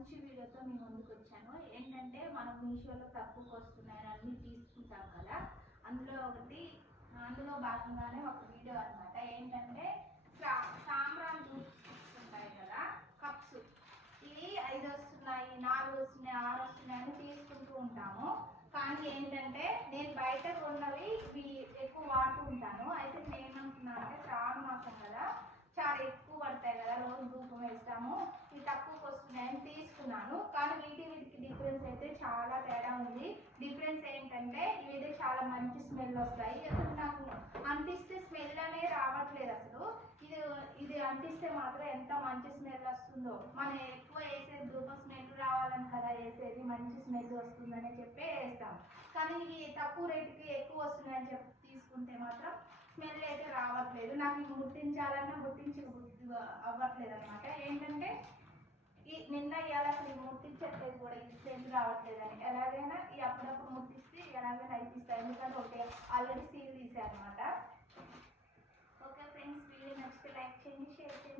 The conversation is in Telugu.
మంచి వీడియోతో మీ ముందుకు వచ్చాను. ఏంటంటే మనం మీషోలో తక్కువకు వస్తున్నాయని అన్నీ తీసుకుంటాం కదా, అందులో భాగంగానే ఒక వీడియో అనమాట. ఏంటంటే సాంబ్రాన్ స్టిక్స్ ఉంటాయి కదా, కప్స్. ఇవి 5 వస్తున్నాయి, 4 వస్తున్నాయి, 6 వస్తున్నాయి అని తీసుకుంటూ ఉంటాము. కానీ ఏంటంటే నేను బయట కొన్నవి ఇవి ఎక్కువ వాడుతూ ఉంటాను. అయితే నేను ఏమనుకున్నాను అంటే శ్రావణ మాసం కదా, చాలా ఎక్కువ పడతాయి కదా, రోజు ధూపం వేస్తాము, ఇవి తక్కువకి వస్తున్నాయని తీసుకున్నాను. కానీ వీటికి డిఫరెన్స్ అయితే చాలా తేడా ఉంది. డిఫరెన్స్ ఏంటంటే ఇవైతే చాలా మంచి స్మెల్ వస్తాయి. అసలు నాకు అంటిస్తే స్మెల్ అనే రావట్లేదు అసలు. ఇది అంటిస్తే మాత్రం ఎంత మంచి స్మెల్ వస్తుందో. మనం ఎక్కువ వేసే ధూపం స్మెల్ రావాలని కదా వేసేది, మంచి స్మెల్ వస్తుందని చెప్పి వేస్తాం. కానీ ఇవి తక్కువ రేటుకి ఎక్కువ వస్తున్నాయని చెప్పి తీసుకుంటే మాత్రం స్మెల్ అయితే రావట్లేదు. నాకు ఇవి గుర్తించాలన్నా అవ్వట్లేదు అనమాట. ఏంటంటే నిన్న ఇవాళ అసలు ముట్టించట్లేదు కూడా, ఈ స్మెల్ రావట్లేదని. ఎలాగైనా ఈ అప్పుడప్పుడు ముట్టిస్తే ఎలాగైనా అయిపిస్తాయి, ఎందుకంటే ఒకటి ఆల్రెడీ సీల్ తీసాయి అనమాట. ఓకే ఫ్రెండ్స్, వీడియో నచ్చితే లైక్ చేయండి, షేర్ చేయండి.